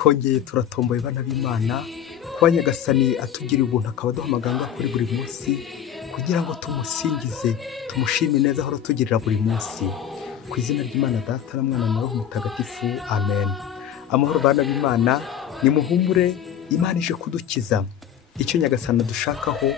twongeye turatomboye bana b'Imana kuba Nyagasani atugirira ubuntu akaba aduha amagambo kuri buri munsi kugira ngo tumusingize tumushime neza aho tugirira buri munsi ku izina ry'Imana Data na Mwana na Roho Mutagatifu amen. Amahoro bana b'Imana, ni muhumure, Imana ije kudukiza. Icyo Nyagasani dushakaho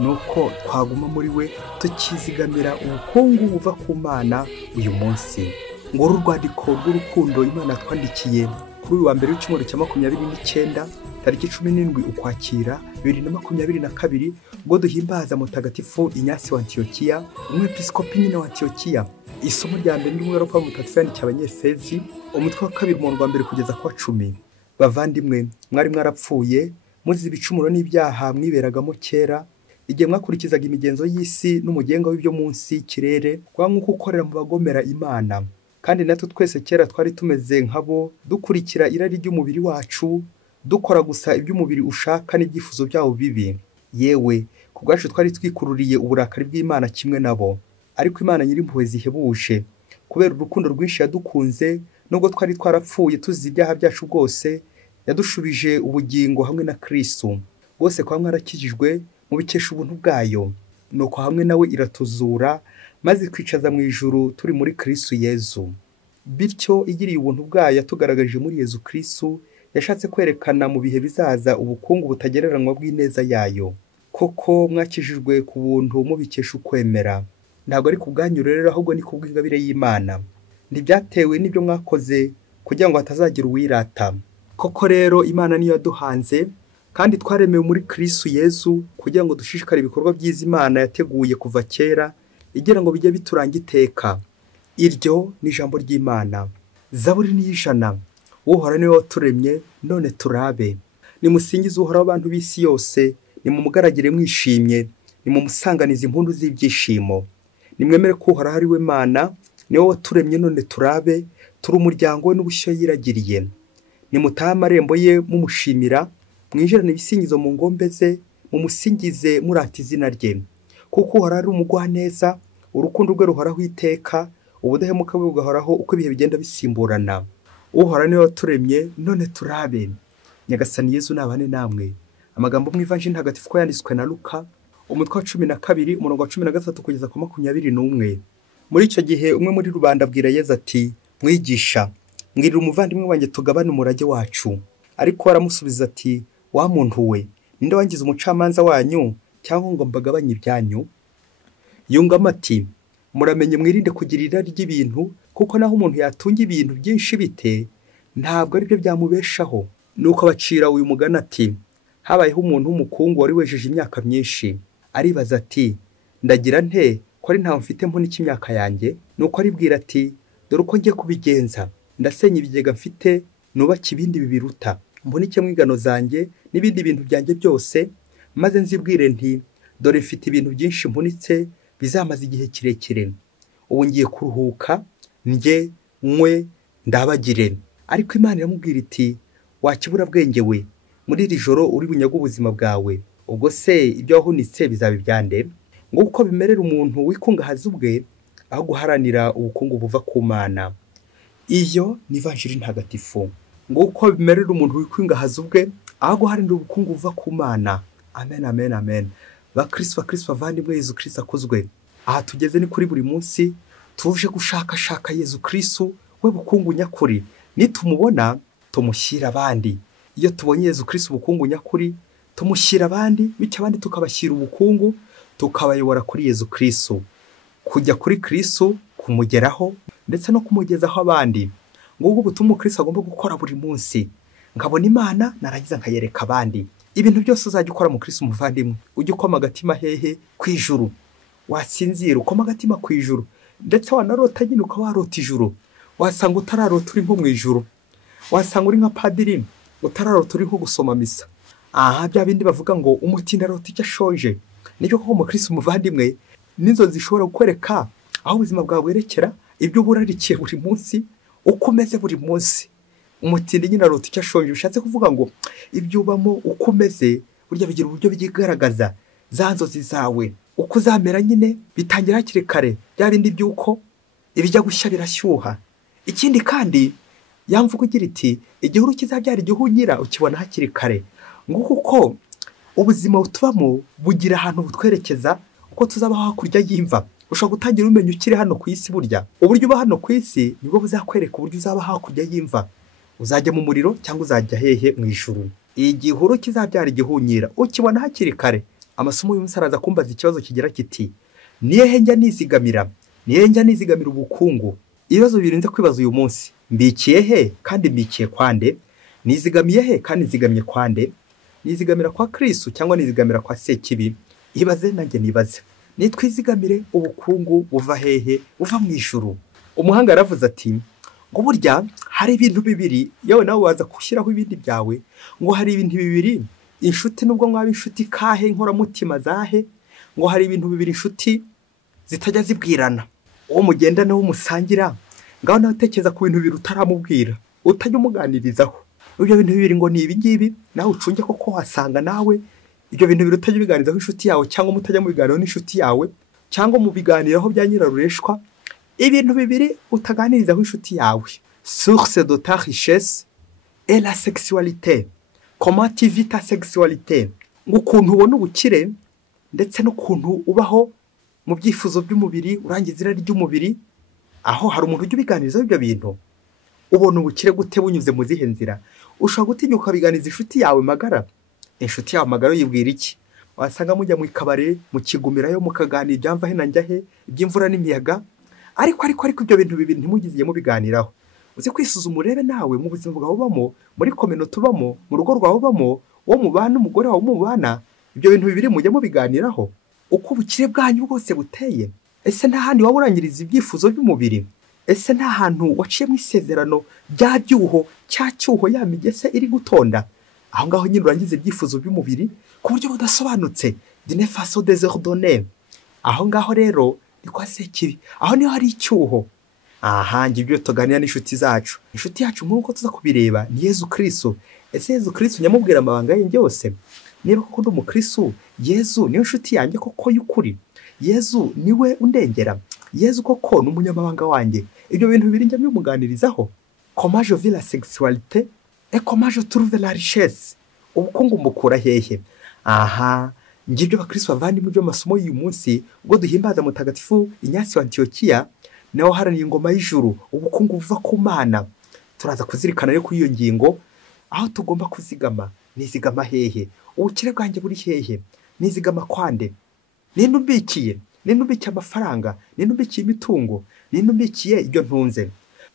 nuko twaguma muri we tukizigamira ubukungu buva ku Mana uyu munsi. Ngo urwandiko rw'urukundo Imana twandikiye kuri uyu wa mbere w'icyumweru cya 29 tariki 17 ukwakira 2022 ubwo duhimbaza mutagatifu Inyasi wa Antiokia, umwepiskopi nyine wa Antiokia. Isomo rya mbere ni Europa mutagatifu yandikiye Abanyefezi umutwe wa 2 mu rwa mbere kugeza kwa 10. Bavandimwe, mwari mwarapfuye muzi ibicumuro n'ibyaha mwiberagamo kera igihe mwakurikizaga imigenzo y'isi n'umugenga w'ibyo munsi kirere kwa nk'uko ukorera mu bagomera Imana. Kandi natwe twese kera twari tumeze nkabo dukurikira irari ry'umubiri wacu, dukora gusa iby'umubiri ushaka n'ibyifuzo byawo bibi. Yewe kubwacu twari twikururiye uburakari bw'Imana kimwe nabo. Ariko Imana nyirimpuhwe zihebuje kubera urukundo rwinshi yadukunze, nubwo twari twarapfuye tuzi ibyaha byacu bwose, yadushubije ubugingo hamwe na Kristo. Bose kwa mwarakijijwe mubikesha ubuntu bwayo, nuko hamwe nawe iratuzura maze kwicaza mu ijuru turi muri Kristo Yezu. Bityo igiriye ubuntu bwayo yatugaragarije muri Yezu Kristo, yashatse kwerekana mu bihe bizaza ubukungu butagereranywa bw'ineza yayo. Koko mwakijijwe ku buntu mubikesha ukwemera, ntabwo ari kubwanyu rero ahubwo ni kubw'ingabire y'Imana. Ntibyatewe n'ibyo mwakoze kugira ngo hatazagira uwirata. Koko rero Imana niyo yaduhanze, kandi twaremewe muri Kristo Yezu kugira ngo dushishikare ibikorwa byiza Imana yateguye kuva kera igira ngo bijye bituranga iteka. Iryo ni ijambo ry'Imana. Zaburi ni 100. Uhora niwe waturemye, none turabe. Nimusingize Uhoraho abantu b'isi yose, nimumugaragire mwishimye, nimumusanganize impundu z'ibyishimo. Nimwemere ko Uhoraho ari we Mana, niwe waturemye none turabe, turi umuryango we n'ubushyo yiragiriye. Nimutahe amarembo ye mumushimira, mwinjirane ibisingizo mu ngombe ze, mumusingize murata izina rye. Kuko Uhoraho ari umugwaneza, urukundo rwe ruhoraho iteka, ubudahemuka bwe bugahoraho uko ibihe bigenda bisimburana. Uhoraho niwe waturemye none turabe. Nyagasani Yezu nabane namwe. Amagambo mu Ivanjili ntagatifu ko yanditswe na Luka umutwe wa 12 umurongo wa 13 kugeza ku 21. Muri icyo gihe umwe muri rubanda abwira Yezu ati, mwigisha, mbwirira umuvandimwe wanjye tugabane umurage wacu. Ariko aramusubiza ati, wa muntu we, ninde wangize umucamanza wanyu cyangwa ngo mbagabanye ibyanyu? Yungamo ati, muramenye mwirinde kugira irari ry'ibintu, kuko naho umuntu yatunga ibintu byinshi bite, ntabwo ari byo byamubeshaho. Nuko abacira uyu mugani ati, habayeho umuntu w'umukungu wari wejeje imyaka myinshi. Aribaza ati, ndagira nte ko ari ntawe mfite mpunika imyaka yanjye? Nuko aribwira ati, dore uko ngiye kubigenza, ndasenya ibigega mfite nubake ibindi bibiruta, mbonike mu ingano zanjye n'ibindi bintu byanjye byose, maze nzibwire nti, dore mfite ibintu byinshi mpunitse bizamaze igihe kirekire. Ubu ngiye kuruhuka, njye nywe ndabagire. Ariko Imana iramubwira iti, wakibura bwenge we, muri iri joro uri bunyaga ubuzima bwawe. Ubwo se ibyo wahunitse bizaba ibyande? Ngo uko bimerera umuntu wikungahaza ubwe aho guharanira ubukungu buva ku Mana. Iyo ni Ivanjili ntagatifu. Ngo uko bimerera umuntu wikungahaza ubwe aho guharanira ubukungu buva ku Mana. Amen, amen, amen. Bakristo bavandimwe, Yezu Kristo akuzwe. Aha tugeze ni kuri buri munsi tuje gushakashaka Yezu Kristo we bukungu nyakuri. Nitumubona tumushyira abandi. Iyo tubonye Yezu Kristo ubukungu nyakuri tumushyira abandi, bityo abandi tukabashyira ubukungu, tukabayobora kuri Yezu Kristo. Kujya kuri Kristo, kumugeraho ndetse no kumugezaho abandi. Ngubwo ubutumwa Kristo agomba gukora buri munsi. Nkabona Imana narangiza nkayereka abandi. Ibintu byose uzajya ukora mu Kristo umuvandimwe, ujye ukoma agatima hehe kwijuru. Wasinzira ukoma agatima kwijuru, ndetse wanarota nyine ukaba warota ijuru. Wasanga utararota uri nko mu ijuru, wasanga uri nka padiri utararota uri nko gusoma misa. Aha bya bindi bavuga ngo umutindi arota icyo ashoje. Nibyo koko mu Kristo umuvandimwe, nizo zishobora gukwereka aho ubuzima bwawe bwerekera, ibyo burarikiye buri munsi, ukomeze buri munsi. Umutindi nyine arota icyo ashoje, bishatse kuvuga ngo ibyo ubamo ukomeze burya bigira uburyo byigaragaza za nzozi zawe. Uko uzamera nyine bitangira hakiri kare, bya bindi byuko ibijya gushya birashyuha. Ikindi kandi yamvuga ugira iti igihuru kizabyara igihunyira ukibona hakiri kare. Nguko uko ubuzima butubamo bugira ahantu butwerekeza uko tuzabaho hakurya y'imva. Ushobora gutangira umenya ukiri hano ku isi, burya uburyo uba hano ku isi nibwo buzakwereka uburyo uzaba hakurya y'imva. Uzajya mu muriro cyangwa uzajya hehe mu ijuru. Igihuru kizabyara igihunyira ukibona hakiri kare. Amasomo y'umunsi araza kumbaza ikibazo kigira kiti niyehe njya nizigamira, niyehe njya nizigamira ubukungu. Ibibazo birinze kwibaza uyu munsi: mbikiye he kandi mbikiye kwande? Nizigamiye he kandi nzigamye kwande? Nizigamira kwa Kristo cyangwa nizigamira kwa Sekibi? Ibaze nanjye nibaze. Nitwizigamire ubukungu buva hehe? Buva mu ijuru. Umuhanga yaravuze ati ngo burya hari ibintu bibiri, yewe nawe waza gushyiraho ibindi byawe, ngo hari ibintu bibiri inshuti nubwo mwaba inshuti kahe inkoramutima zahe, ngo hari ibintu bibiri inshuti zitajya zibwirana. Uwo mugendana w'umusangira ngaho nawe utekereza ku bintu bibiri utaramubwira, utajya umuganirizaho. Ibyo bintu bibiri ngo ni ibi ngibi, nawe ucunge koko wasanga nawe ibyo bintu bibiri utajya ubiganirizaho inshuti yawe, cyangwa mutajya mu biganiro n'inshuti yawe, cyangwa mu biganiraho bya nyirarureshwa. Ibintu bibiri utaganirizaho inshuti yawe: source de ta richesse et la sexualité. Comment tu vis ta sexualité? Ngo ukuntu ubona ubukire ndetse n'ukuntu ubaho mu byifuzo by'umubiri, urangiza irari ry'umubiri. Aho hari umuntu ujya ubiganirizaho ibyo bintu? Ubona ubukire gute bunyuze mu zihe nzira? Ushobora gutinyuka ukabiganiza inshuti yawe magara. Inshuti yawe magara yibwira iki? Wasanga mujya mu ikabare mukigumirayo mukaganira ibyamva he na njya he, iby'imvura n'imiyaga. Ariko ibyo bintu bibiri ntimugize mubiganiraho. Uzi kwisuzuma urebe nawe mu buzima bwawe ubamo, muri komino tubamo, mu rugo rwawe ubamo, wo mubana umugore wawe mubana, ibyo bintu bibiri mujya mubiganiraho uko ubukire bwanyu bwose buteye. Ese nta handi waba urangiriza ibyifuzo by'umubiri? Ese nta hantu waciye mu isezerano bya byuho cya cyuho ya migese iri gutonda? Aho ngaho nyine urangiza ibyifuzo by'umubiri ku buryo budasobanutse, d'une façon désordonnée. Aho ngaho rero ni kwa Sekibi, aho niho hari icyuho. Aha ngibyo tuganira n'inshuti zacu. Inshuti yacu nk'uko tuza kubireba ni Yezu Kristo. Ese Yezu Kristo nyamubwira amabanga ye yose? Niba koko ndi umukristo, Yezu niwe nshuti yanjye koko y'ukuri. Yezu niwe undengera. Yezu koko ni umunyamabanga wanjye. Ibyo bintu bibiri njya bimuganirizaho. Comment je vis la sexualité et comment je trouve la richesse? Ubukungu mbukura hehe? Aha ngibyo bakristo bavandi mu byo masomo y'uyu munsi ubwo duhimbaza mutagatifu Inyasi wa Antiokiya nawe haraniye ingoma y'ijuru, ubukungu buva ku Mana. Turaza kuzirikana rero kuri iyo ngingo aho tugomba kuzigama. Nizigama hehe? Ubukire bwanjye buri hehe? Nizigama kwande? Ninde umbikiye? Ninde umbikiye amafaranga? Ninde umbikiye imitungo? Ninde umbikiye ibyo ntunze?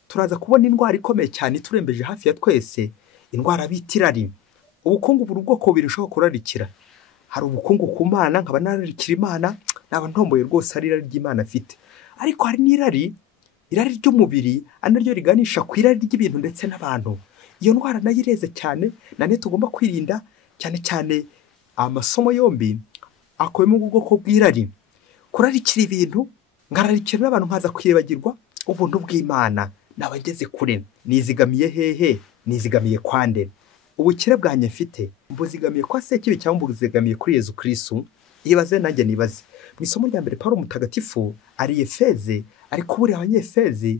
Turaza kubona indwara ikomeye cyane turembeje hafi ya twese, indwara bita irari. Ubukungu buri ubwoko bubiri ushobora kurarikira. Hari ubukungu ku Mana, nkaba nararikira Imana, naba ntomboye rwose ari irari ry'Imana afite. Ariko hari n'irari, irari ry'umubiri, anaryo riganisha ku irari ry'ibintu ndetse n'abantu. Iyo ndwara nayo ireze cyane, nane tugomba kwirinda cyane. Amasomo yombi akoyemo ubwoko bw'irari. Kurarikira ibintu, ngararikira n'abantu nkaza kwibagirwa ubuntu bw'Imana. Nabageze kure. Nizigamiye hehe? Nizigamiye kwande? Ubukire bwanjye mfite mbuzigamiye kwa Sekibi cyangwa mbuzigamiye kuri Yezu Kristo? Ibaze nanjye nibaze. Mu isomo rya mbere Pawulo mutagatifu ari Efeze, ari kuburira abanyefeze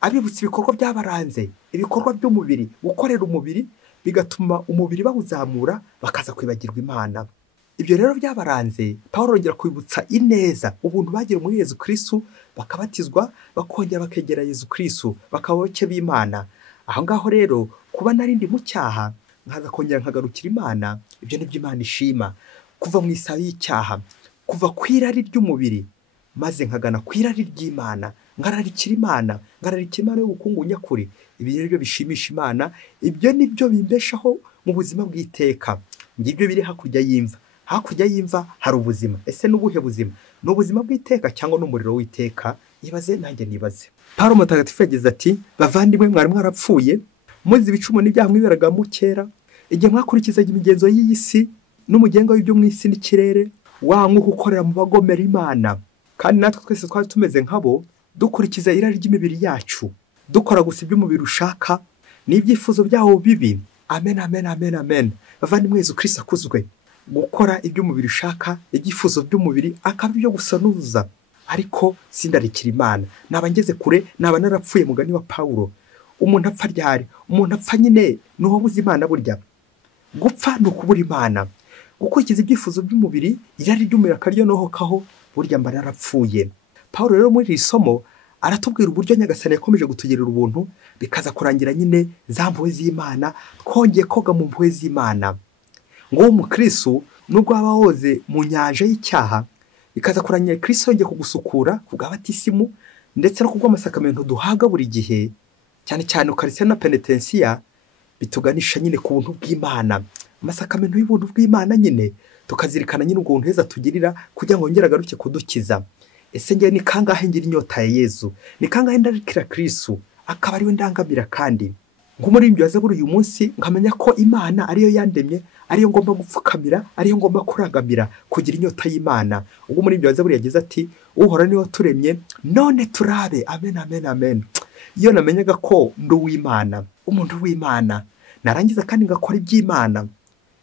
abibutsa ibikorwa byabaranze, ibikorwa by'umubiri, gukorera umubiri bigatuma umubiri bawuzamura bakaza kwibagirwa Imana. Ibyo rero byabaranze Pawulo yongera kwibutsa ineza ubuntu bagira muri Yezu Kristo, bakabatizwa bakongera bakegera Yezu Kristo, bakaboke b'Imana. Aho ngaho rero kuba narindi mu cyaha nkaza kongera nkagarukira Imana, ibyo ni byo Imana ishima. Kuva mu isaha y'icyaha, kuva ku irari ry'umubiri maze nkagana ku irari ry'Imana, ngararikira Imana, ngararikira Imana y'ubukungu nyakuri. Ibi rero bishimisha Imana, ibyo ni byo bimbeshaho mu buzima bw'iteka. Ngibyo biri hakurya y'imva. Hakurya y'imva hari ubuzima. Ese n'ubuhe buzima? Ni ubuzima bw'iteka cyangwa n'umuriro w'iteka? Ibaze nanjye nibaze. Pawulo mutagatifu yagize ati, bavandimwe mwari mwarapfuye muzi ibicumu n'ibyaha mwiberaga mu kera, igihe mwakurikizaga imigenzo y'iyi si n'umugenga w'ibyo mu isi n'ikirere, wa mwuka ukorera mu bagomera Imana. Kandi natwe twese twari tumeze nkabo, dukurikiza irari ry'imibiri yacu, dukora gusa ibyo umubiri ushaka n'ibyifuzo byawo bibi. Amen. Bavandimwe Yezu Kristo akuzwe. Gukora ibyo umubiri ushaka, ibyifuzo by'umubiri akaba ibyo gusanuza. Ariko sindarikira Imana. Naba ngeze kure, naba narapfuye mugani wa Pawulo. umuntu apfa ryari? Umuntu apfa nyine ni uwabuze Imana. burya gupfa ni ukubura Imana. Gukurikiza ibyifuzo by'umubiri, irari ry'umubiri akaryonohokaho, burya mba narapfuye. Pawulo rero muri iri somo aratubwira uburyo Nyagasani yakomeje kutugirira ubuntu, bikaza kurangira nyine za mpuhwe z'Imana, twongeye koga mu mpuhwe z'Imana. ngo umukristo nubwo waba woze mu nyanja y'icyaha, bikaza kurangira Kristo yongeye kugusukura ku bwa batisimu ndetse no kubw'amasakamento duhaga buri gihe, cyane cyane ukarisiya na penetensiya, bituganisha nyine ku buntu bw'Imana. Amasakamento y'ubuntu bw'Imana nyine tukazirikana nyine ubwo buntu heza tugirira kugira ngo yongere agaruke kudukiza. Ese ngiye ni kangahe ngira inyota ya Yezu? Ni kangahe ndarikira Kristo akaba ariwe ndangamira? Kandi nk'umuririmbyi wa Zaburi uyu munsi nkamenya ko Imana ariyo yandemye, ariyo ngomba gupfukamira, ariyo ngomba kurangamira kugira inyota y'Imana. Ubwo umuririmbyi wa Zaburi yagize ati uhora niwe waturemye, none turabe. Amen, amen, amen. Iyo namenyaga ko ndi uw'Imana, umuntu w'Imana, narangiza kandi ngakora iby'Imana,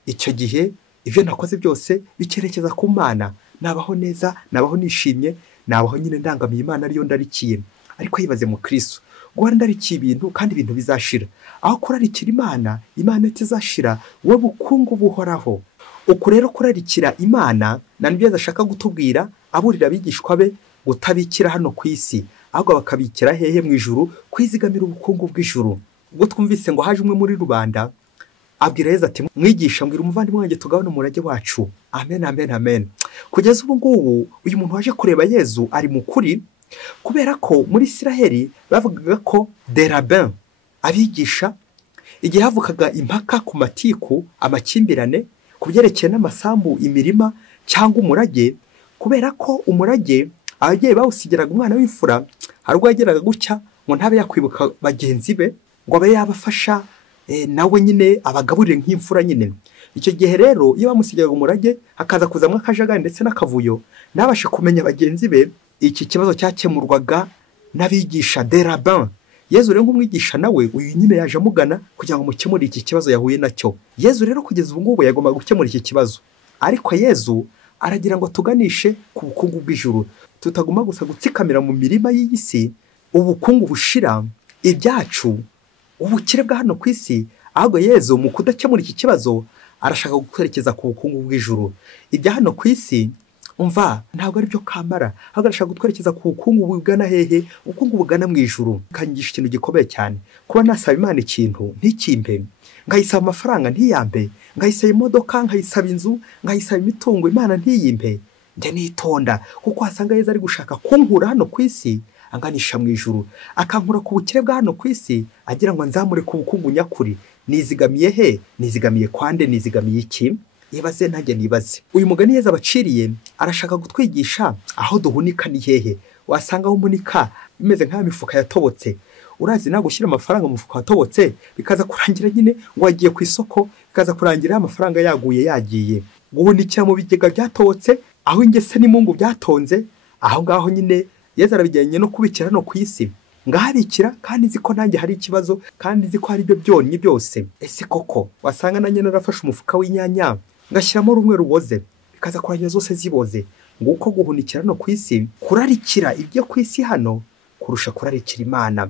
icyo gihe ibyo nakoze byose bikerekeza ku Mana, nabaho neza, nabaho nishimye, nabaho nyine ndangamiye Imana ariyo ndarikiye. Ariko yibaze mu Kristo, guhora ndarikiye ibintu kandi ibintu bizashira, aho kurarikira Imana, Imana itazashira, wowe bukungu buhoraho. Uku rero kurarikira Imana na nibyo ashaka gutubwira, aburira abigishwa be gutabikira hano ku isi, ahubwo bakabikira hehe? Mu ijuru, kwizigamira ubukungu bw'ijuru. Ubwo twumvise ngo haje umwe muri rubanda abwira Yezu ati mwigisha, mbwira umuvandimwe wanjye tugabane umurage wacu. Amen, amen, amen. Kugeza ubu ngubu uyu muntu waje kureba Yezu ari mukuri, kubera ko muri Isiraheli bavugaga ko des rabbins, abigisha, igihe havukaga impaka ku matiku, amakimbirane ku byerekeye n'amasambu, imirima cyangwa umurage, kubera ko umurage ababyeyi bawusigiraga umwana w'imfura, hari ubwo yageraga gutya ngo ntabe yakwibuka bagenzi be ngo abe yabafasha nawe nyine abagaburire nk'imfura nyine. Icyo gihe rero iyo bamusigiraga umurage hakaza kuzamwa akajagari ndetse n'akavuyo, nabashe kumenya bagenzi be, iki kibazo cyakemurwaga n'abigisha des rabbins. Yezu rero nk'umwigisha nawe uyu nyine yaje amugana kugira ngo mukemure iki kibazo yahuye nacyo. Yezu rero kugeza ubu ngubu yagomba gukemura iki kibazo, ariko Yezu aragira ngo tuganishe ku bukungu bw'ijuru, tutaguma gusa gutsikamira mu mirima y'iyi si, ubukungu bushira, ibyacu, ubukire bwa hano ku isi. Ahubwo Yezu mu kudakemura iki kibazo arashaka gukwerekeza ku bukungu bw'ijuru. Ibya hano ku isi umva ntabwo ari byo kamara, ahubwo arashaka gutwerekeza ku bukungu bugana hehe? Ubukungu bugana mu ijuru. Kanyigisha ikintu gikomeye cyane, kuba nasaba Imana ikintu ntikimpe, ngayisaba amafaranga ntiyampe, ngayisaba imodoka, ngayisaba inzu, ngayisaba imitungo, Imana ntiyimpe, njye nitonda, kuko wasanga Yezu ari gushaka kunkura hano ku isi anganisha mu ijuru, akankura ku bukire bwa hano ku isi agira ngo nzamure ku bukungu nyakuri. Nizigamiye he? Nizigamiye kwande? Nizigamiye iki? Ibaze nanjye nibaze. Uyu mugani Yezu abaciriye arashaka gutwigisha aho duhunika ni hehe. Wasanga aho umunika bimeze nk'aya mifuka yatobotse. Urazi nawe gushyira amafaranga mu mufuka watobotse, bikaza kurangira nyine ngo wagiye ku isoko, bikaza kurangira amafaranga yaguye yagiye. Guhunikira mu bigega byatobotse, aho ingese n'imungu byatonze, aho ngaho nyine Yezu arabijyanye no kubikira no ku isi. Ngahabikira kandi nzi ko nanjye hari ikibazo, kandi nzi ko hari ibyo byonnyi byose. Ese koko wasanga nanjye narafashe umufuka w'inyanya ngashyiramo rumwe ruboze, bikaza kurangira zose ziboze. Nguko guhunikira no ku isi, kurarikira ibyo ku isi hano kurusha kurarikira Imana.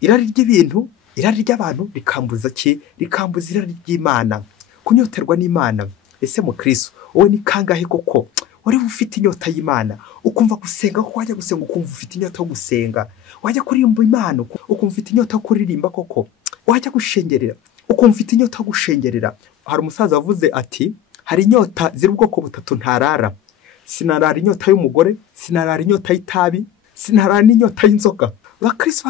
Irari ry'ibintu, irari ry'abantu rikambuza ki? Rikambuza irari ry'Imana, kunyoterwa n'Imana. Ese mu Kristo wowe ni kangahe koko wari ufite inyota y'Imana, ukumva gusenga, ko wajya gusenga ukumva ufite inyota yo gusenga, wajya kuririmba Imana ukumva ufite inyota yo kuririmba, koko wajya gushengerera ukumva ufite inyota yo gushengerera. Hari umusaza wavuze ati hari inyota ziri ubwoko butatu ntarara: sinarara inyota y'umugore, sinarara inyota y'itabi, sinarara n'inyota y'inzoga. Bakristo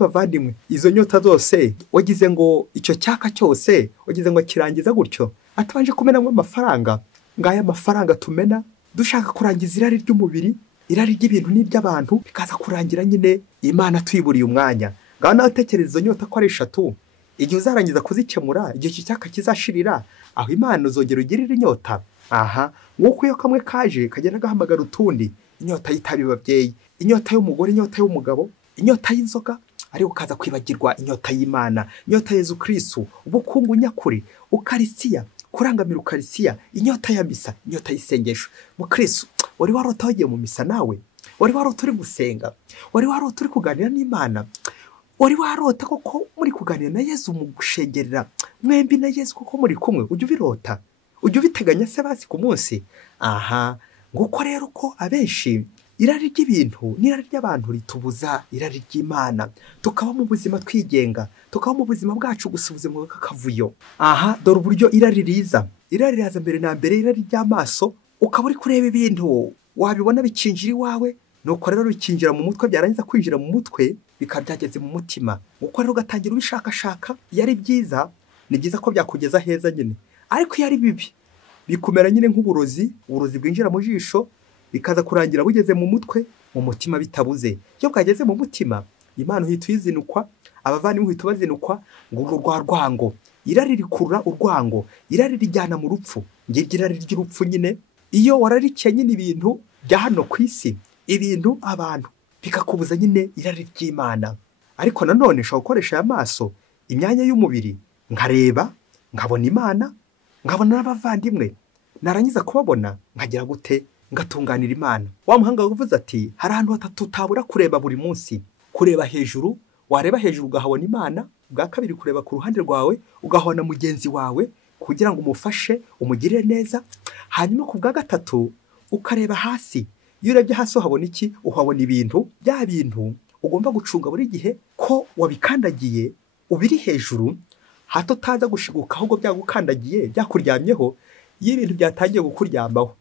bavandimwe, izo nyota zose wagize ngo icyo cyaka cyose wagize ngo kirangiza gutyo atabanje kumenamo amafaranga. Ngaya amafaranga tumena dushaka kurangiza irari ry'umubiri, irari ry'ibintu n'iby'abantu, bikaza kurangira nyine Imana tuyiburiye umwanya. Ngaho nawe tekereza izo nyota ko ari 3, igihe uzarangiza kuzikemura, igihe icyo cyaka kizashirira, aho Imana uzongera ugirira inyota. Aha nk'uko iyo kamwe kaje kagenda gahamagara utundi: inyota y'itabi babyeyi, inyota y'umugore, inyota y'umugabo, inyota y'inzoga, ariko ukaza kwibagirwa inyota y'Imana, inyota Yezu Kristo, ubukungu nyakuri, ukarisiya, kurangamira ukarisiya, inyota ya misa, inyota y'isengesho. Mu Kristo wari warota wagiye mu misa nawe? Wari warota uri gusenga? Wari warota uri kuganira n'Imana? wari warota koko muri kuganira na Yesu mu gushengerera mwembi na Yesu koko muri kumwe ujye ubirota ujye ubiteganya se basi ku munsi aha nguko rero ko abenshi irari ry'ibintu n'irari ry'abantu ritubuza irari ry'Imana tukaba mu buzima twigenga tukaba mu buzima bwacu gusubiza mu kakavuyo aha dore uburyo irari riza mbere na mbere irari ry'amaso ukaba uri kureba ibintu wabibona bikinjira iwawe nuko rero bikinjira mu mutwe byarangiza kwinjira mu mutwe bikabyageze mu mutima uko rero ugatangira ubishakashaka yari byiza ni byiza ko byakugeza heza nyine ariko yari bibi bikumera nyine nk'uburozi bwinjira mu jisho bikaza kurangira bugeze mu mutwe mu mutima bitabuze iyo bwageze mu mutima Imana uhita uyizinukwa abavandimwe uhita bazinukwa ngo rwa rwango irari rikurura urwango irari rijyana mu rupfu ngiryo irari ry'urupfu nyine iyo wararikiye nyine ibintu bya hano ku isi ibintu abantu bikakubuza nyine irari ry'Imana ariko nanone ushobora gukoresha amaso imyanya y'umubiri nkareba nkabona Imana nkabona n'abavandimwe narangiza kubabona nkagira gute ngatunganira Imana wa muhanga uvuze ati hari ahantu hatatu utabura kureba buri munsi kureba hejuru wareba hejuru ugahabona Imana bwa kabiri kureba ku ruhande rwawe ugahabona mugenzi wawe kugira ngo umufashe umugirire neza hanyuma ku bwa gatatu ukareba hasi iyo urebye hasi uhabona iki uhabona ibintu bya bintu ugomba gucunga buri gihe ko wabikandagiye ubiri hejuru hato utaza gushiguka ahubwo byagukandagiye byakuryamyeho iyo ibintu byatangiye gukuryamaho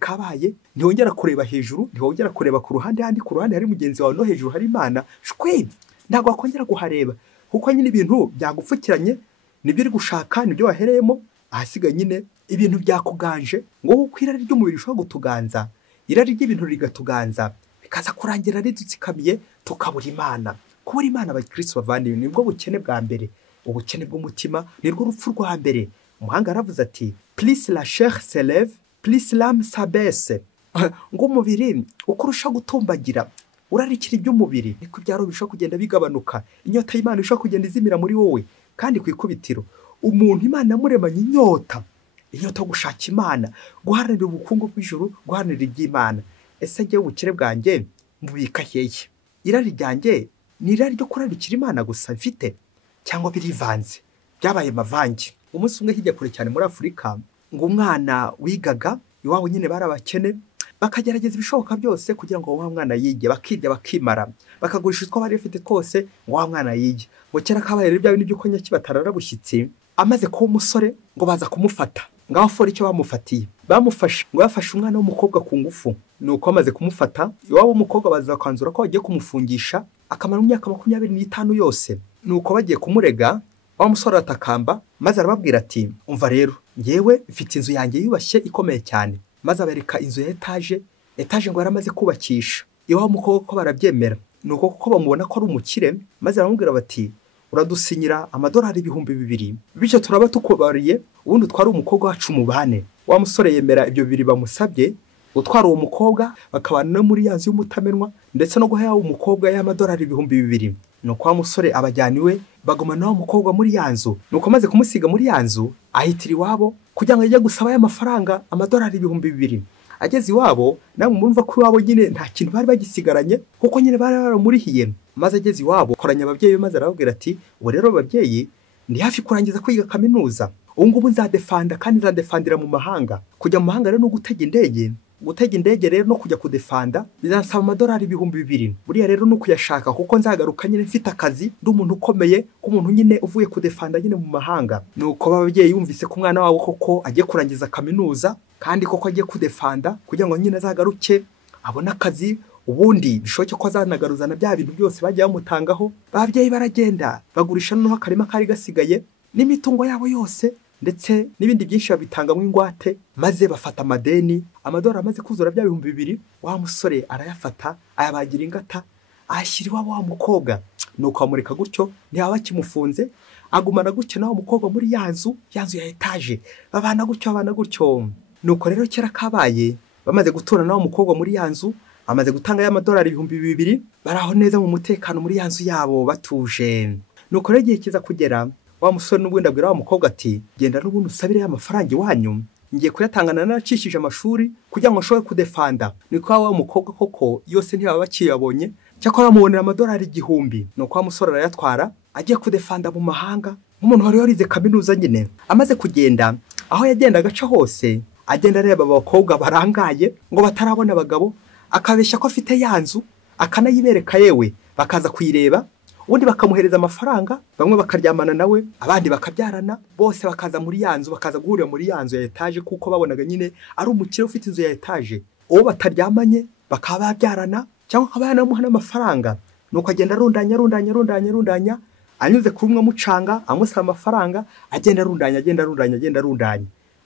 kabaye ntiwongera kureba hejuru ntiwongera kureba ku ruhande handi ku ruhande hari mugenzi wawe no hejuru hari Imana shwe ntabwo wakongera kuhareba kuko nyine ibintu byagupfukiranye nibyo uri gushaka nibyo wahereyemo ahasiga nyine ibintu byakuganje ngo uko irari ry'umubiri ushobora gutuganza irari ry'ibintu rigatuganza bikaza kurangira ridutsikamiye tukabura Imana kubura Imana abakristo bavandimwe nibwo bukene bwa mbere ubukene bw'umutima nirwo rupfu rwa mbere umuhanga aravuze ati plus la chair s'élève plus l'âme s'abaisse ngo umubiri uko urusha gutumbagira urarikira iby'umubiri niko ibyaro bishobora kugenda bigabanuka inyota y'Imana ishobora kugenda izimira muri wowe kandi ku ikubitiro umuntu Imana yamuremanye inyota gushaka Imana guharanira ubukungu bw'ijuru guharanira iby'Imana ese ngewe ubukire bwanjye mbubika hehe irari ryanjye ni irari ryo kurarikira Imana gusa mfite cyangwa birivanze byabaye mavange umunsi umwe hirya kure cyane muri Afurika ngo umwana wigaga iwabo nyine barabakene bakagerageza ibishoboka byose kugira ngo wa mwana yige bakirya bakimara bakagurisha utwo bari bafite kose ngo wa mwana yige ngo kera kabaye rero bya bintu by'uko nyakibatarara bushyitsi amaze kuba umusore ngo baza kumufata ngaho fora icyo bamufatiye bamufashe ngo yafashe umwana w'umukobwa ku ngufu nuko amaze kumufata iwabo w'umukobwa baza kwanzura ko bagiye kumufungisha akamara imyaka 25 yose nuko bagiye kumurega wa musore atakamba maze arababwira ati umva rero ngewe mfite inzu yanjye yubashye ikomeye cyane maze abereka inzu ya etage ngo yaramaze kubakisha iwabo w'umukobwa ko barabyemera nuko kuko bamubona ko ari umukire maze baramubwira bati uradusinyira amadolari 2,000 bityo turaba tukubariye ubundi twari umukobwa wacu mubane wa musore yemera ibyo bibiri bamusabye utwara uwo mukobwa bakabana no muri yanzu y'umutamenwa ndetse no guha umukobwa y'amadolari 2,000 nuko wa musore abajyaniwe bagoma nawo umukobwa muri yanzu nuko maze kumusiga muri yanzu ahitira iwabo kugira ngo ajye gusaba y'amafaranga amadolari 2,000 ageze iwabo namwe murumva ko iwabo nyine nta kintu bari bagisigaranye kuko nyine bari baramurihiye maze ageze iwabo koranya ababyeyi maze arababwira ati ubu rero ababyeyi ndi hafi kurangiza kwiga kaminuza ubu ngubu nzadefanda kandi nzadefandira mu mahanga kujya mu mahanga rero no gutega indege rero no kujya kudefanda bizansaba amadolari 2,000 buriya rero no kuyashaka kuko nzagaruka nyine mfite akazi ndi umuntu ukomeye k'umuntu nyine uvuye kudefanda nyine mu mahanga nuko babyeyi yumvise ko umwana wabo koko agiye kurangiza kaminuza kandi koko agiye kudefanda kugira ngo nyine azagaruke abona akazi ubundi bishoboke ko azanagaruzana bya bintu byose bagiye bamutangaho babyeyi baragenda bagurisha noneho akarima kari gasigaye n'imitungo yabo yose ndetse n'ibindi byinshi babitanga mu ingwate maze bafata amadeni amadolari amaze kuzura bya 2,000 wa musore arayafata ayabagira ingata ashyira iwabo wa mukobwa nuko amureka gutyo ntiyaba kimufunze agumana gutyo nawo mukobwa muri yanzu ya etage babana gutyo nuko rero kera kabaye bamaze gutura nawo mukobwa muri yanzu amaze gutanga y'amadolari 2,000 baraho neza mu mutekano muri yanzu yabo batuje nuko rero igihe kiza kugera wa musore n'ubundi abwira wa mukobwa ati genda n'ubundi usabire y'amafaranga iwanyu ngiye kuyatangana naracishije amashuri kugira ngo nshobore kudefanda niko wa mukobwa koko yose ntibaba bakiyabonye cyakora amubonera amadolari 1000. Nuko wa musore arayatwara agiye kudefanda mu mahanga nk'umuntu wari warize kaminuza nyine. Amaze kugenda, aho yagenda agaca hose agenda areba abakobwa barangaye ngo batarabona abagabo, akabeshya ko afite yanzu, akanayibereka yewe bakaza kuyireba, ubundi bakamuhereza amafaranga, bamwe bakaryamana nawe, abandi bakabyarana, bose bakaza muri yanzu, bakaza guhurira muri yanzu ya etage kuko babonaga nyine ari umukire ufite inzu ya etage. Uwo bataryamanye bakaba babyarana cyangwa akaba yanamuha n'amafaranga. Nuko agenda arundanya, anyuze kuri umwe amucanga, amusaba amafaranga, agenda arundanya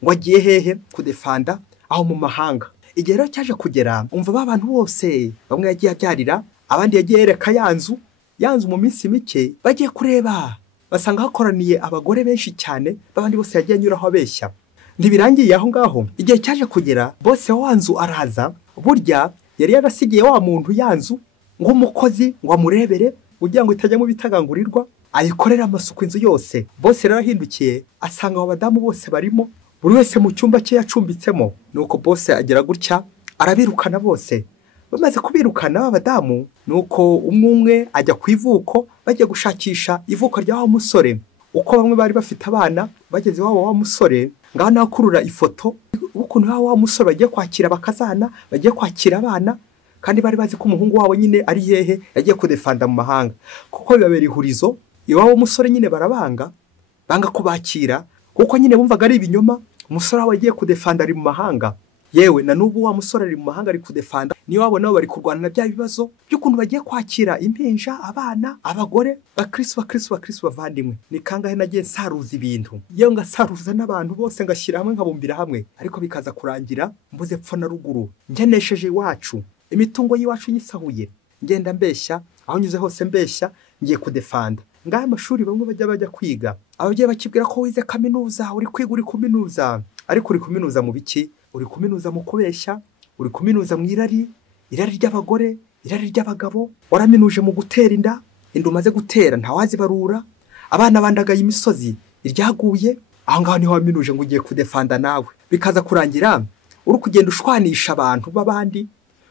ngo agiye hehe kudefanda aho mu mahanga. Igihe rero cyaje kugera, umva babantu bose bamwe yagiye abyarira, abandi yagiye yereka yanzu mu minsi mike bagiye kureba, basanga hakoraniye abagore benshi cyane, babandi bose yagiye anyuraho abeshya. Ntibirangiye aho ngaho, igihe cyaje kugera bose wanzu araza, burya yari yarasigiye wa muntu yanzu ng'umukozi ngo amurebere kugira ngo itajya mu bitagangurirwa, ayikorera amasuku inzu yose. Bose rero ahindukiye asanga abo badamu bose barimo, buri wese mu cyumba cye yacumbitsemo. Nuko bose agira gutya arabirukana bose. Bamaze kubirukana abadamu, nuko umwe ajya ku ivuko, bagiye gushakisha ivuko rya wa musore. Uko bamwe bari bafite abana, bageze wabo wa musore, ngaho nakurura ifoto ukuntu wa musore bagiye kwakira bakazana, bagiye kwakira abana, kandi bari bazi ko umuhungu wabo nyine ari hehe yagiye kudefanda mu mahanga. Kuko bibabera ihurizo, iwabo musore nyine barabanga, banga kubakira kuko nyine bumvaga ari ibinyoma. Umusore wabo yagiye kudefanda ari mu mahanga. Yewe na nubu wa musore ari mu mahanga ari kudefanda, ni wabo nabo bari kurwana na bya bibazo by'ukuntu bagiye kwakira impinja, abana, abagore, bakristo bavandimwe. Ni kangahe nagiye nsaruza ibintu, yewe ngasaruza n'abantu bose ngashyira hamwe nkabumbira hamwe, ariko bikaza kurangira mbuze pfo na ruguru, ngenesheje iwacu, imitungo y'iwacu nyisahuye, ngenda mbeshya, aho nyuze hose mbeshya, ngiye kudefanda. Ngaho amashuri bamwe bajya kwiga, ababyeyi bakibwira ko wize kaminuza, uri kwiga, uri kuminuza. Ariko uri kuminuza mu biki? Uri kuminuza mu kubeshya, uri kuminuza mu irari ry'abagore, irari ry'abagabo. Waraminuje mu gutera inda umaze gutera ntawazibarura, abana bandagaye imisozi iryaguye. Aho ngaho niho waminuje ngo ugiye kudefanda nawe. Bikaza kurangira uri kugenda ushwanisha abantu b'abandi,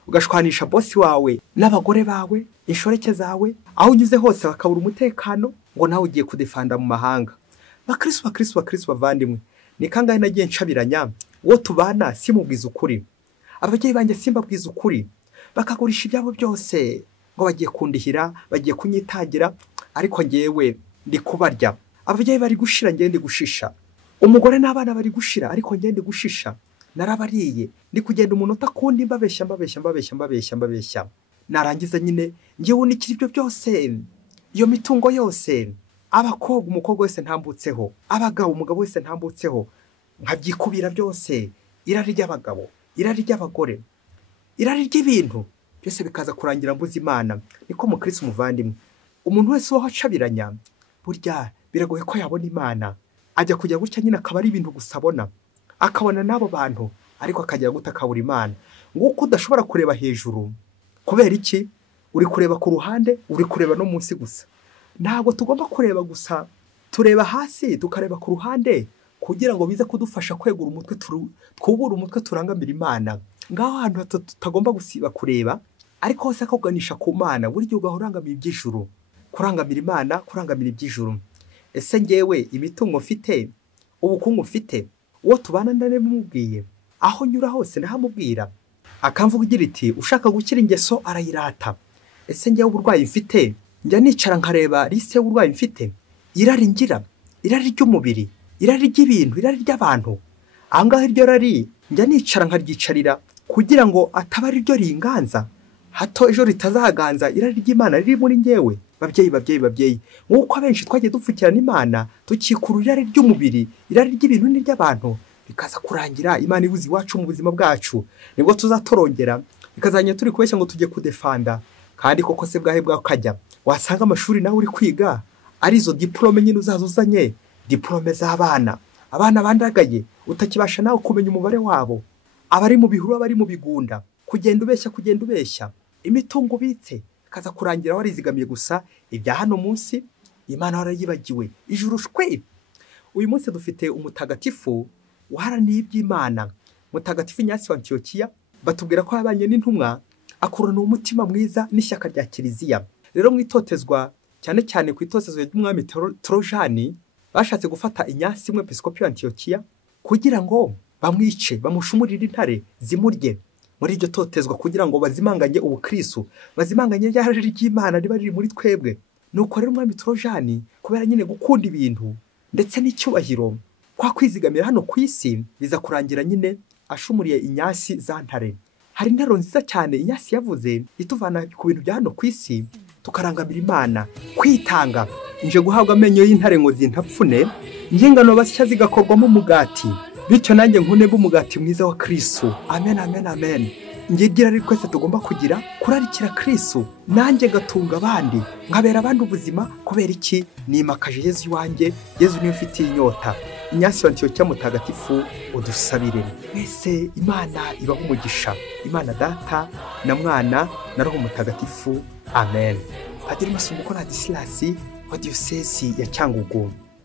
ugashwanisha bosi wawe n'abagore bawe, inshoreke zawe, aho unyuze hose bakabura umutekano ngo nawe ugiye kudefanda mu mahanga. Bakristo bavandimwe, ni kangahe nagiye ncabiranya, uwo tubana simubwiza ukuri, ababyeyi banjye simbabwiza ukuri, bakagurisha ibyabo byose ngo bagiye kundihira, bagiye kunyitangira, ariko ngewe ndi kubarya. Ababyeyi bari gushira, ngiye ndi gushisha, umugore n'abana bari gushira, ariko ngiye ndi gushisha. Narabariye, ndi kugenda umunota kundi mbabeshya. Narangiza nyine ngiye unikira ibyo byose, iyo mitungo yose, abakobwa umukobwa wese ntambutseho, abagabo umugabo wese ntambutseho, nkabyikubira byose. Irari ry'abagabo, irari ry'abagore, irari ry'ibintu byose bikaza kurangira mbuze Imana. Niko mukristo umuvandimwe, umuntu wese wo hacabiranya burya biragoye ko yabona Imana. Ajya kujya gutya nyine akaba ari ibintu gusabona, akabona n'abo bantu, ariko akagira guta akabura Imana. Nguko udashobora kureba hejuru. Kubera iki? Uri kureba ku ruhande, uri kureba no munsi gusa. Ntabwo tugomba kureba gusa, tureba hasi tukareba ku ruhande, kugira ngo bize kudufasha kwegura umutwe, twubura umutwe, turangamira Imana. Ngaho ahantu tutagomba gusiba kureba, ariko hose akaganisha ku Mana. Buri gihe ugahurangamira iby'ijuru, kurangamira Imana, kurangamira iby'ijuru. Ese ngewe imitungo mfite, ubukungu mfite, uwo tubana ndanemubwiye, aho nyura hose ndahamubwira, akamvuga ugira iti ushaka gukira ingeso arayirata. Ese ngewe uburwayi mfite, njya nicara nkareba liste y'uburwayi mfite, irari ngira, irari ry'umubiri, irari ry'ibintu, irari ry'abantu. Ahangaho iryo rari njya nicara nkaryicarira kugira ngo ataba ari ryo ringanza, hato ejo ritazaganza irari ry'Imana riri muri ngewe. Babyeyi, nk'uko abenshi twagiye dupfukirana Imana, tukikura irari ry'umubiri, irari ry'ibintu n'iry'abantu, bikaza kurangira Imana ibuze iwacu mu buzima bwacu. Nibwo tuzatorongera, bikazanya turi kubeshya ngo tujye kudefanda, kandi koko se bwahe bwakajya. Wasanga amashuri nawe uri kwiga arizo diplome nyine uzazuzanye, diplome z'abana, abana bandagaye, utakibasha nawe kumenya umubare wabo, abari mu bihuru, abari mu bigunda, kugenda ubeshya, imitungo ubitse, kaza kurangira warizigamiye gusa ibya hano munsi, Imana warayibagiwe, ijuru shwe. Uyu munsi dufite umutagatifu waharaniye iby'Imana, Mutagatifu Inyasi wa Antiokiya. Batubwira ko yabanye n'intumwa, akurana umutima mwiza n'ishyaka rya kiliziya. Rero mu itotezwa cyane cyane ku itotezwa ry'umwami Trojani bashatse gufata Inyasi umwepiskopi wa Antiyokiya kugira ngo bamwice, bamushumurire intare zimurye. Muri iryo totezwa kugira ngo bazimanganye ubukristo, bazimanganye ry'Imana riba riri muri twebwe. Nuko rero umwami Trojani kubera nyine gukunda ibintu ndetse n'icyubahiro kwa kwizigamira hano ku isi, biza kurangira nyine ashumuriye Inyasi za ntare. Hari intero nziza cyane Inyasi yavuze ituvana ku bintu bya hano ku isi tukarangamira Imana, kwitanga. Nje guhabwa amenyo y'intare ngo zintapfune, ingano basya zigakorwamo umugati, bityo nanjye nkune b'umugati mwiza wa Kristo. Amen, amen, amen. Ngigira ari twese tugomba kugira kurarikira Kristo, nanjye gatunga abandi, nkabera abandi ubuzima. Kubera iki? Nimakaje Yezu wanjye, Yezu niwe mfitiye inyota. Inyasi wa Antiyokiya mutagatifu, udusabire. Mwese Imana ibaho umugisha, Imana Data na Mwana na Roho Mutagatifu. Amen. Padiri Masumbuko Ladislas wa Diyosezi ya Cyangugu.